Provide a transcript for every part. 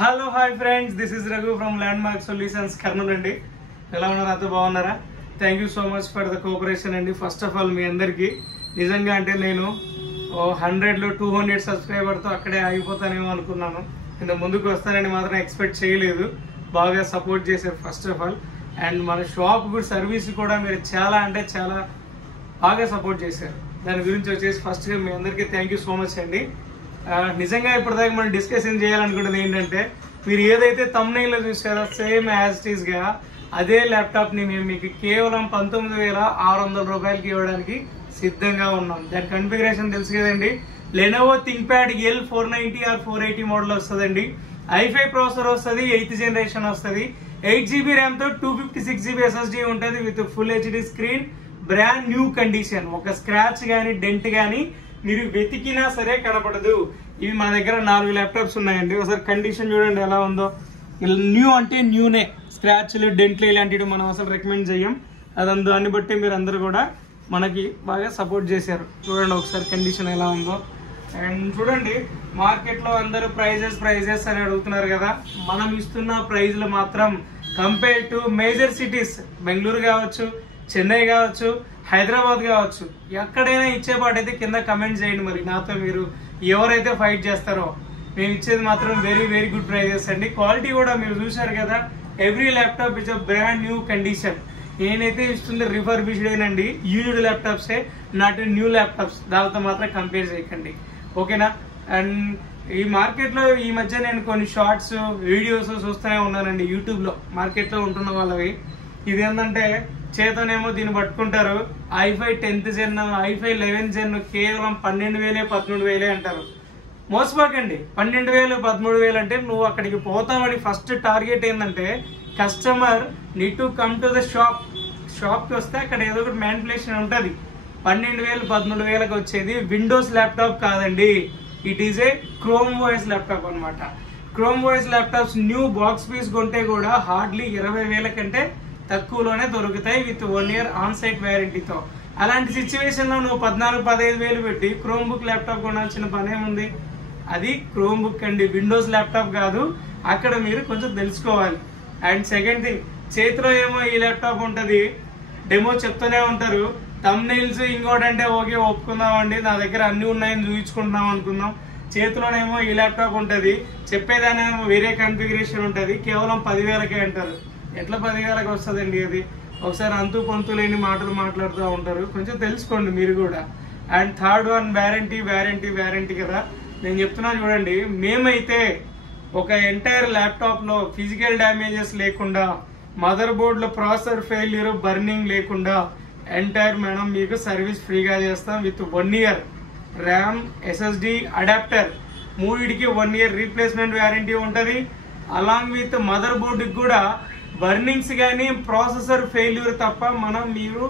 Hello hi friends, this is Raghu from landmark solutions Kurnool అండి. ఎలా ఉన్నారు? అంతా బాగున్నారా? Thank you so much for the cooperation అండి. ఫస్ట్ ఆఫ్ ఆల్ మీ అందరికీ నిజంగా అంటే నేను 100లో 200 సబ్స్క్రైబర్తో అక్కడే ఆగిపోతానేమో అనుకున్నాను. ఇంత ముందుకు వస్తానని మాత్రం ఎక్స్పెక్ట్ చేయలేదు. బాగా సపోర్ట్ చేశారు ఫస్ట్ ఆఫ్ ఆల్. అండ్ మన షాప్ కూడా సర్వీస్ కూడా మీరు చాలా అంటే చాలా బాగా సపోర్ట్ చేశారు. దాని గురించి వచ్చేసి ఫస్ట్గా మీ అందరికీ థ్యాంక్ యూ సో మచ్ అండి. నిజంగా ఇప్పటిదాకా మనం డిస్కషన్ చేయాలనుకుంటుంది ఏంటంటే, మీరు ఏదైతే thumbnail లో చూసారో సేమ్ యాజ్ ఇట్ ఈస్ గా అదే ల్యాప్టాప్ ని మేము మీకు కేవలం 19,600 రూపాయలకి ఇవ్వడానికి సిద్ధంగా ఉన్నాం. దాని కన్ఫిగరేషన్ తెలుసు కదండి. Lenovo ThinkPad L490 are 480 model వస్తుందండి. i5 ప్రాసెసర్ వస్తుంది, 8th జనరేషన్ వస్తుంది. 8GB ర్యామ్ తో 256GB SSD ఉంటుంది with full HD screen. Brand new condition, ఒక స్క్రాచ్ గానీ డెంట్ గానీ మీరు వెతికినా సరే కనపడదు. ఇవి మా దగ్గర 4 ల్యాప్టాప్స్ ఉన్నాయండి. ఒకసారి కండిషన్ చూడండి ఎలా ఉందో. న్యూ అంటే న్యూనే, స్క్రాచ్లు డెంట్లు ఇలాంటివి మనం అసలు రికమెండ్ చేయం. దాన్ని బట్టి మీరు అందరూ కూడా మనకి బాగా సపోర్ట్ చేశారు. చూడండి ఒకసారి కండిషన్ ఎలా ఉందో. అండ్ చూడండి, మార్కెట్లో అందరూ ప్రైజెస్ అని అడుగుతున్నారు కదా. మనం ఇస్తున్న ప్రైజ్లు మాత్రం compare to major cities, Bengaluru కావచ్చు, చెన్నై కావచ్చు, హైదరాబాద్ కావచ్చు, ఎక్కడైనా ఇచ్చేపాటైతే కింద కమెంట్ చేయండి. మరి నాతో మీరు ఎవరైతే ఫైట్ చేస్తారో మేము ఇచ్చేది మాత్రం వెరీ వెరీ గుడ్ ప్రైజెస్ అండి. క్వాలిటీ కూడా మీరు చూసారు కదా. Every laptop is a brand new condition. నేనైతే ఇస్తుంది రిఫర్బిష్డ్ అండి, యూజ్డ్ ల్యాప్టాప్సే, నాట్ న్యూ ల్యాప్టాప్స్. దానితో మాత్రం కంపేర్ చేయకండి, ఓకేనా? అండ్ ఈ మార్కెట్లో ఈ మధ్య నేను కొన్ని షార్ట్స్ వీడియోస్ చూస్తూనే ఉన్నానండి యూట్యూబ్ లో, మార్కెట్ లో ఉంటున్న వాళ్ళవి. ఇదేంటంటే చేతనేమో దీన్ని పట్టుకుంటారు, i5 10th gen, i5 11th gen కేవలం 12,000 13,000 అంటారు. మోసపోకండి. 12,000 13,000 అంటే నువ్వు అక్కడికి పోతావని ఫస్ట్ టార్గెట్ ఏంటంటే, customer need to come to the షాప్కి వస్తే అక్కడ ఏదో ఒకటి మ్యానిపులేషన్ ఉంటుంది. 12,000 13,000కి వచ్చేది విండోస్ ల్యాప్టాప్ కాదండి, it is a Chrome OS laptop అనమాట. Chrome OS laptops new box piece కొంటే కూడా హార్డ్లీ 20,000 కంటే తక్కువలోనే దొరుకుతాయి విత్ 1 year ఆన్ సైట్ వ్యారంటీతో. అలాంటి సిచ్యువేషన్ లో నువ్వు 14-15,000 పెట్టి క్రోమ్ బుక్ ల్యాప్టాప్ కొనాల్సిన పనేముంది? అది క్రోమ్ బుక్ అండి, విండోస్ ల్యాప్టాప్ కాదు. అక్కడ మీరు కొంచెం తెలుసుకోవాలి. అండ్ సెకండ్ థింగ్, చేతిలో ఏమో ఈ ల్యాప్టాప్ ఉంటుంది, డెమో చెప్తూనే ఉంటారు. థంబ్నెయిల్స్ ఇంకోటంటే ఓకే ఒప్పుకుందామండి, నా దగ్గర అన్ని ఉన్నాయని చూపించుకుంటున్నాం అనుకుందాం. చేతిలోనేమో ఈ ల్యాప్టాప్ ఉంటుంది, చెప్పేదానేమో వేరే కన్ఫిగరేషన్ ఉంటుంది, కేవలం 10,000కే అంటారు. ఎట్లా 10,000కి వస్తుందండి అది? ఒకసారి అంతు పొంతు లేని మాటలు మాట్లాడుతూ ఉంటారు. కొంచెం తెలుసుకోండి మీరు కూడా. అండ్ థర్డ్ వన్, వ్యారంటీ కదా. నేను చెప్తున్నా చూడండి, మేమైతే ఒక ఎంటైర్ ల్యాప్టాప్ లో ఫిజికల్ డ్యామేజెస్ లేకుండా, మదర్ బోర్డ్ లో ప్రాసెసర్ ఫెయిల్యూర్ బర్నింగ్ లేకుండా ఎంటైర్ మేడం మీకు సర్వీస్ ఫ్రీగా చేస్తాం with 1 year RAM SSD adapter. మూడిటికి 1 year రీప్లేస్మెంట్ వ్యారంటీ ఉంటుంది. అలాంగ్ విత్ మదర్ బోర్డుకి కూడా బర్నింగ్స్ కానీ ప్రాసెసర్ ఫెయిల్యూర్ తప్ప మనం మీరు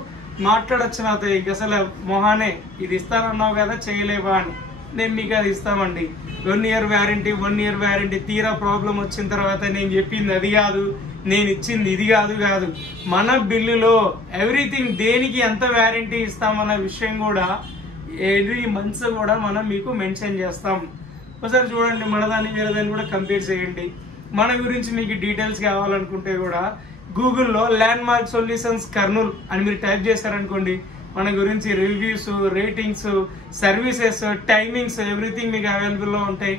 మాట్లాడచ్చు నాతో. అసలు మొహానే ఇది ఇస్తానన్నావు కదా చేయలేవా అని, నేను మీకు అది ఇస్తామండి. 1 year వ్యారంటీ. తీరా ప్రాబ్లం వచ్చిన తర్వాత నేను చెప్పింది అది కాదు, నేను ఇచ్చింది ఇది కాదు. మన బిల్లులో ఎవ్రీథింగ్ దేనికి ఎంత వ్యారంటీ ఇస్తామన్న విషయం కూడా ఎవ్రీ మంత్స్ కూడా మనం మీకు మెన్షన్ చేస్తాం. ఒకసారి చూడండి, మనదాన్ని వేరేదాన్ని కూడా కంపేర్ చేయండి. మన గురించి మీకు డీటెయిల్స్ కావాలనుకుంటే కూడా గూగుల్లో ల్యాండ్మార్క్ సొల్యూషన్స్ కర్నూల్ అని మీరు టైప్ చేశారనుకోండి, మన గురించి reviews, ratings, services, timings everything మీకు అవైలబుల్లో ఉంటాయి.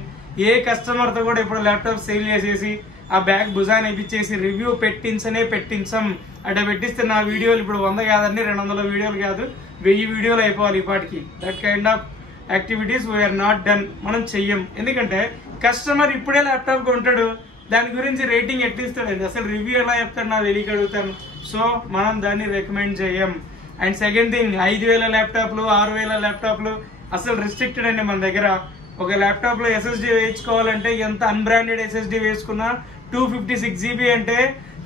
ఏ కస్టమర్తో కూడా ఇప్పుడు ల్యాప్టాప్ సేల్ చేసేసి ఆ బ్యాగ్ భుజాన్ని ఇప్పించేసి రివ్యూ పెట్టించం అట్లా పెట్టిస్తే నా వీడియోలు ఇప్పుడు 100 కాదండి, 200 వీడియోలు కాదు, 1000 వీడియోలు అయిపోవాలి ఇప్పటికి. That kind of activities we are not done, మనం చెయ్యం. ఎందుకంటే కస్టమర్ ఇప్పుడే ల్యాప్టాప్ కొంటాడు, దాని గురించి రేటింగ్ ఎట్లా ఇస్తాడండి, అసలు రివ్యూ ఎలా చెప్తాడు నా తెలియక అడుగుతాను. సో మనం దాన్ని రికమెండ్ చేయం. అండ్ సెకండ్ థింగ్, 5,000 ల్యాప్టాప్లు 6,000 ల్యాప్టాప్లు అసలు రిస్ట్రిక్టెడ్ అండి మన దగ్గర. ఒక ల్యాప్టాప్ లో SSD వేయించుకోవాలంటే ఎంత అన్బ్రాండెడ్ SSD వేసుకున్నా 256GB అంటే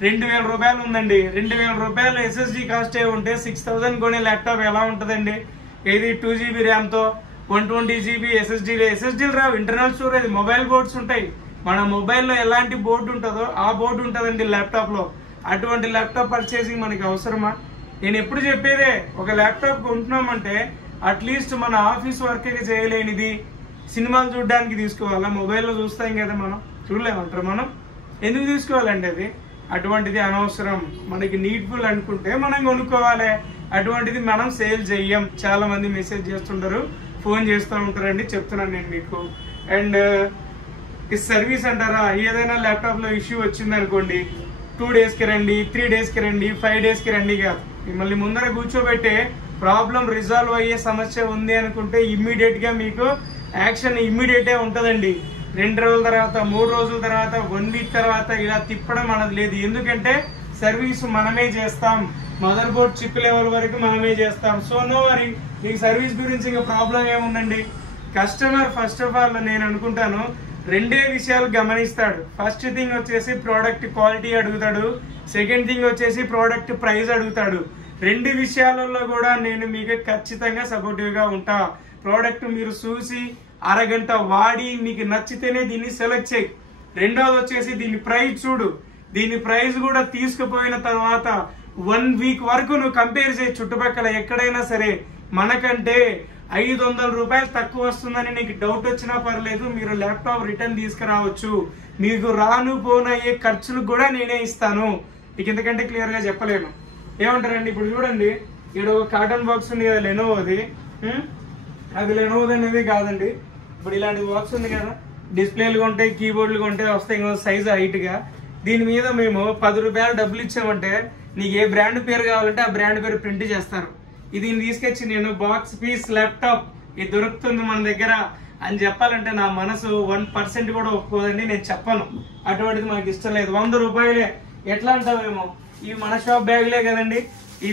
2,000 రూపాయలు ఉందండి. 2,000 రూపాయలు SSD కాస్ట్ ఉంటే 6,000 కొనే ల్యాప్టాప్ ఎలా ఉంటుందండి? ఇది 2GB ర్యామ్ తో 120GB SSDలు రావు. ఇంటర్నల్ స్టోరేజ్, మొబైల్ బోర్డ్స్ ఉంటాయి. మన మొబైల్లో ఎలాంటి బోర్డు ఉంటుందో ఆ బోర్డు ఉంటుందండి ల్యాప్టాప్ లో. అటువంటి ల్యాప్టాప్ పర్చేసింగ్ మనకి అవసరమా? నేను ఎప్పుడు చెప్పేదే, ఒక ల్యాప్టాప్ కొంటున్నామంటే అట్లీస్ట్ మన ఆఫీస్ వర్క్ చేయలేనిది సినిమాలు చూడడానికి తీసుకోవాలా? మొబైల్లో చూస్తాం కదా మనం. చూడలేమంటారు మనం. ఎందుకు తీసుకోవాలండి అది? అటువంటిది అనవసరం. మనకి నీడ్ఫుల్ అనుకుంటే మనం కొనుక్కోవాలి. అటువంటిది మనం సేల్ చెయ్యం. చాలా మంది మెసేజ్ చేస్తుంటారు, ఫోన్ చేస్తూ ఉంటారండి, చెప్తున్నాను నేను మీకు. అండ్ ఈ సర్వీస్ అంటారా, ఏదైనా ల్యాప్టాప్ లో ఇష్యూ వచ్చింది అనుకోండి, 2 days కి రండి, 3 days కి రండి, 5 days కి రండి కాదు. మిమ్మల్ని ముందర కూర్చోబెట్టే ప్రాబ్లం రిజాల్వ్ అయ్యే సమస్య ఉంది అనుకుంటే ఇమ్మీడియట్ గా మీకు యాక్షన్ ఇమ్మీడియటే ఉంటుందండి. 2 రోజుల తర్వాత, 3 రోజుల తర్వాత, 1 week తర్వాత ఇలా తిప్పడం అనేది లేదు. ఎందుకంటే సర్వీస్ మనమే చేస్తాం. మదర్ బోర్డ్ చిప్ లెవెల్ వరకు మనమే చేస్తాం. సో నో వరీ, ఈ సర్వీస్ గురించి ఇంకా ప్రాబ్లం ఏముందండి. కస్టమర్ ఫస్ట్ ఆఫ్ ఆల్ నేను అనుకుంటాను 2 విషయాలు గమనిస్తాడు. ఫస్ట్ థింగ్ వచ్చేసి ప్రోడక్ట్ క్వాలిటీ అడుగుతాడు, సెకండ్ థింగ్ వచ్చేసి ప్రోడక్ట్ ప్రైస్ అడుగుతాడు. 2 విషయాలలో కూడా నేను మీకు ఖచ్చితంగా సపోర్టివ్ గా ఉంటా. ప్రోడక్ట్ మీరు చూసి అరగంట వాడి మీకు నచ్చితేనే దీన్ని సెలెక్ట్ చేయి. రెండోది వచ్చేసి దీని ప్రైస్ చూడు. దీని ప్రైస్ కూడా తీసుకుపోయిన తర్వాత 1 week వరకు నువ్వు కంపేర్ చేయి. చుట్టుపక్కల ఎక్కడైనా సరే మనకంటే 500 రూపాయలు తక్కువ వస్తుందని నీకు డౌట్ వచ్చినా పర్లేదు, మీరు ల్యాప్టాప్ రిటర్న్ తీసుకురావచ్చు. మీకు రాను పోనయ్యే ఖర్చులు కూడా నేనే ఇస్తాను. మీకు ఎందుకంటే క్లియర్ గా చెప్పలేను. ఏమంటారండి? ఇప్పుడు చూడండి, ఇక్కడ ఒక కాటన్ బాక్స్ ఉంది కదా, లెనోవోది. అది లెనోవోది అనేది కాదండి. ఇప్పుడు ఇలాంటి బాక్స్ ఉంది కదా, డిస్ప్లేలు కొంటాయి, కీబోర్డులు కొంటాయి, వస్తాయి ఇంకో సైజు హైట్ గా. దీని మీద మేము 10 రూపాయలు డబ్బులు ఇచ్చామంటే నీకు ఏ బ్రాండ్ పేరు కావాలంటే ఆ బ్రాండ్ పేరు ప్రింట్ చేస్తారు. ఇది తీసుకొచ్చి నేను బాక్స్ పీస్ ల్యాప్టాప్ ఇది దొరుకుతుంది మన దగ్గర అని చెప్పాలంటే నా మనసు 1% కూడా ఒప్పుకోదండి. నేను చెప్పను, అటువంటిది మాకు ఇష్టం లేదు. 100 రూపాయలే ఎట్లా అంటావేమో, ఇవి మన షాప్ బ్యాగులే కదండి.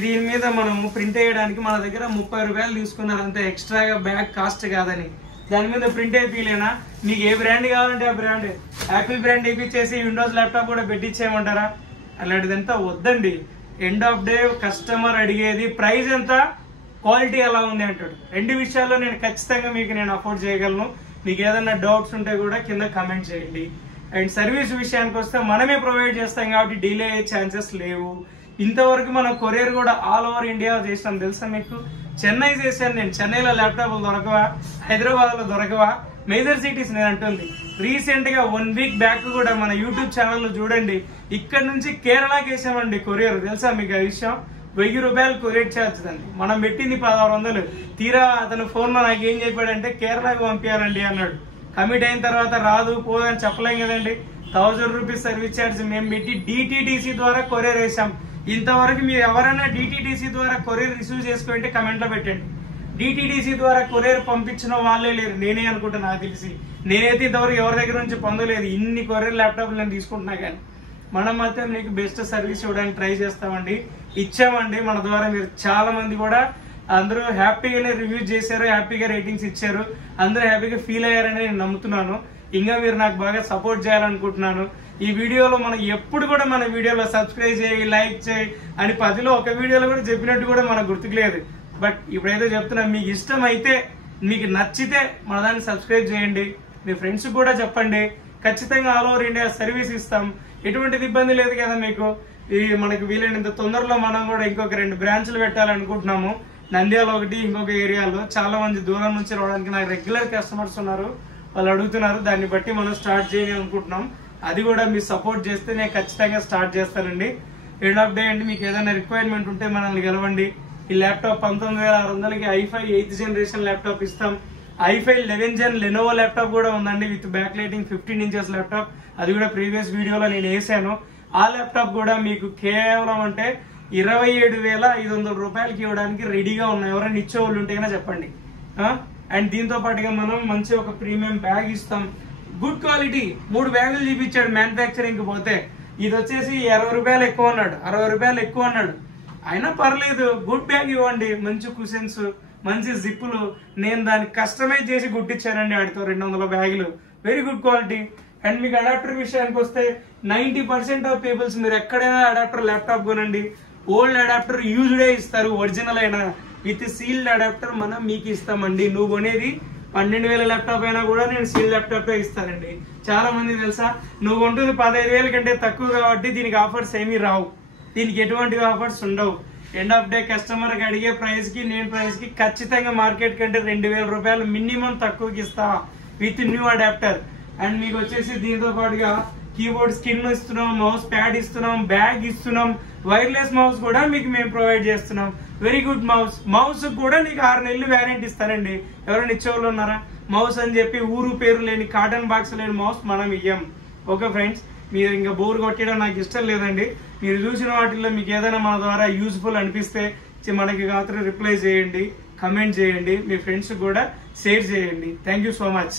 దీని మీద మనం ప్రింట్ వేయడానికి మన దగ్గర 30 రూపాయలు తీసుకున్నారు అంతే, ఎక్స్ట్రాగా బ్యాగ్ కాస్ట్ కాదని. దాని మీద ప్రింట్ అయిపోయిలేనా? మీకు ఏ బ్రాండ్ కావాలంటే ఆ బ్రాండ్, యాపిల్ బ్రాండ్ వేయించేసి విండోస్ ల్యాప్టాప్ కూడా పెట్టించేయమంటారా? అలాంటిదంతా వద్దండి. ఎండ్ ఆఫ్ డే కస్టమర్ అడిగేది ప్రైస్ ఎంత, క్వాలిటీ ఎలా ఉంది అంటాడు. 2 విషయాల్లో నేను ఖచ్చితంగా మీకు నేను అఫోర్డ్ చేయగలను. మీకు ఏదైనా డౌట్స్ ఉంటే కూడా కింద కమెంట్ చేయండి. అండ్ సర్వీస్ విషయానికి వస్తే మనమే ప్రొవైడ్ చేస్తాం కాబట్టి డిలే అయ్యే ఛాన్సెస్ లేవు. ఇంతవరకు మనం కొరియర్ కూడా ఆల్ ఓవర్ ఇండియా చేస్తాం. తెలుసా మీకు? చెన్నై చేశాను నేను. చెన్నైలో ల్యాప్టాప్లు దొరకవా? హైదరాబాద్ లో దొరకవా? మేజర్ సిటీస్ నేను అంటుంది. రీసెంట్ గా 1 week బ్యాక్ కూడా మన యూట్యూబ్ ఛానల్ చూడండి, ఇక్కడ నుంచి కేరళకి వేసామండి కొరియర్. తెలుసా మీకు ఆ విషయం? 1000 రూపాయలు కొరియర్ ఛార్జ్ అండి. మనం పెట్టింది 1600. తీరా అతను ఫోన్ లో నాకు ఏం చెప్పాడంటే కేరళకి పంపించాలండి అన్నాడు. కమిట్ అయిన తర్వాత రాదు పోదని చెప్పలేం కదండి. 1000 రూపీస్ సర్వీస్ ఛార్జ్ మేము పెట్టి DTDC ద్వారా కొరియర్ వేసాం. ఇంతవరకు మీరు ఎవరైనా DTDC ద్వారా కొరియర్ రిసీవ్ చేసుకుంటే కమెంట్ లో పెట్టండి. DTDC ద్వారా కొరియర్ పంపించిన వాళ్ళే లేరు, నేనే అనుకుంటా. నాకు తెలిసి నేనైతే ఇంతవరకు ఎవరి దగ్గర నుంచి పొందలేదు. ఇన్ని కొరియర్ ల్యాప్టాప్లు నేను తీసుకుంటున్నా కానీ మనం మాత్రం మీకు బెస్ట్ సర్వీస్ ఇవ్వడానికి ట్రై చేస్తామండి. ఇచ్చామండి. మన ద్వారా మీరు చాలా మంది కూడా అందరూ హ్యాపీగానే రివ్యూస్ చేశారు, హ్యాపీగా రేటింగ్స్ ఇచ్చారు, అందరూ హ్యాపీగా ఫీల్ అయ్యారని నేను నమ్ముతున్నాను. ఇంకా మీరు నాకు బాగా సపోర్ట్ చేయాలనుకుంటున్నాను. ఈ వీడియోలో మనం ఎప్పుడు కూడా మన వీడియోలో సబ్స్క్రైబ్ చేయి, లైక్ చేయి అని 10లో ఒక వీడియోలో కూడా చెప్పినట్టు కూడా మనకు గుర్తుకు లేదు. బట్ ఇప్పుడైతే చెప్తున్నా, మీకు ఇష్టం అయితే, మీకు నచ్చితే మన దాన్ని సబ్స్క్రైబ్ చేయండి. మీ ఫ్రెండ్స్ కూడా చెప్పండి. ఖచ్చితంగా ఆల్ ఓవర్ ఇండియా సర్వీస్ ఇస్తాం. ఎటువంటిది ఇబ్బంది లేదు కదా మీకు. మనకు వీలైనంత తొందరలో మనం కూడా ఇంకొక 2 బ్రాంచ్లు పెట్టాలనుకుంటున్నాము. నంద్యాల ఒకటి, ఇంకొక ఏరియాలో. చాలా మంది దూరం నుంచి రావడానికి నాకు రెగ్యులర్ కస్టమర్స్ ఉన్నారు, వాళ్ళు అడుగుతున్నారు. దాన్ని బట్టి మనం స్టార్ట్ చేయాలనుకుంటున్నాం. అది కూడా మీరు సపోర్ట్ చేస్తే నేను ఖచ్చితంగా స్టార్ట్ చేస్తానండి. ఎండ్ ఆఫ్ డే అండి, మీకు ఏదైనా రిక్వైర్మెంట్ ఉంటే మనల్ని గెలవండి. ఈ laptop 19,600కి i5 8th generation laptop ఇస్తాం. i5 11th gen Lenovo laptop కూడా ఉందండి, with back lighting 15 inches laptop. అది కూడా ప్రీవియస్ వీడియోలో నేను వేసాను. ఆ ల్యాప్టాప్ కూడా మీకు కేవలం అంటే 27,500 రూపాయలకి ఇవ్వడానికి రెడీగా ఉన్నాయి. ఎవరైనా ఇచ్చేవాళ్ళు ఉంటే చెప్పండి. అండ్ దీంతో పాటుగా మనం మంచి ఒక ప్రీమియం బ్యాగ్ ఇస్తాం. Good quality. 3 బ్యాగులు చూపించాడు మ్యానుఫ్యాక్చరింగ్ పోతే. ఇది వచ్చేసి 60 రూపాయలు ఎక్కువ అన్నాడు, 60 రూపాయలు ఎక్కువ అన్నాడు. అయినా పర్లేదు, గుడ్ బ్యాగ్ ఇవ్వండి. మంచి కుషన్స్, మంచి జిప్పులు. నేను దాన్ని కస్టమైజ్ చేసి గుట్టించానండి వాటితో 200 బ్యాగులు. Very good quality. అండ్ మీకు అడాప్టర్ విషయానికి వస్తే 90% ఆఫ్ పీపుల్స్ మీరు ఎక్కడైనా అడాప్టర్ ల్యాప్టాప్ కొనండి, ఓల్డ్ అడాప్టర్ యూజ్డే ఇస్తారు. ఒరిజినల్ అయినా విత్ సీల్డ్ అడాప్టర్ మనం మీకు ఇస్తామండి. నువ్వు కొనేది 12,000 ల్యాప్టాప్ అయినా కూడా నేను సీల్ ల్యాప్టాప్ ఇస్తానండి. చాలా మంది తెలుసా, నువ్వు కొంటుంది 15,000 కంటే తక్కువ కాబట్టి దీనికి ఆఫర్స్ ఏమీ రావు, దీనికి ఎటువంటి ఆఫర్స్ ఉండవు. ఎండ్ ఆఫ్ డే కస్టమర్ కి అడిగే ప్రైస్ కి నేను ప్రైస్ కి ఖచ్చితంగా మార్కెట్ కంటే 2,000 రూపాయలు మినిమం తక్కువకి ఇస్తా విత్ న్యూ అడాప్టర్. అండ్ మీకు వచ్చేసి దీంతో పాటుగా కీబోర్డ్ స్కిన్ ఇస్తున్నాం, మౌస్ ప్యాడ్ ఇస్తున్నాం, బ్యాగ్ ఇస్తున్నాం, వైర్లెస్ మౌస్ కూడా మీకు మేము ప్రొవైడ్ చేస్తున్నాం. వెరీ గుడ్ మౌస్ కూడా నీకు 6 నెలలు వ్యారంటీ ఇస్తారండి. ఎవరైనా ఇచ్చేవాళ్ళు ఉన్నారా? మౌస్ అని చెప్పి ఊరు పేరు లేని కాటన్ బాక్స్ లేని మౌస్ మనం ఇయ్యం. ఓకే ఫ్రెండ్స్, మీరు ఇంకా బోర్ కొట్టడం నాకు ఇష్టం లేదండి. మీరు చూసిన వాటిల్లో మీకు ఏదైనా మన ద్వారా యూజ్ఫుల్ అనిపిస్తే మనకి మాత్రం రిప్లై చేయండి, కమెంట్ చేయండి, మీ ఫ్రెండ్స్ కూడా షేర్ చేయండి. Thank you so much.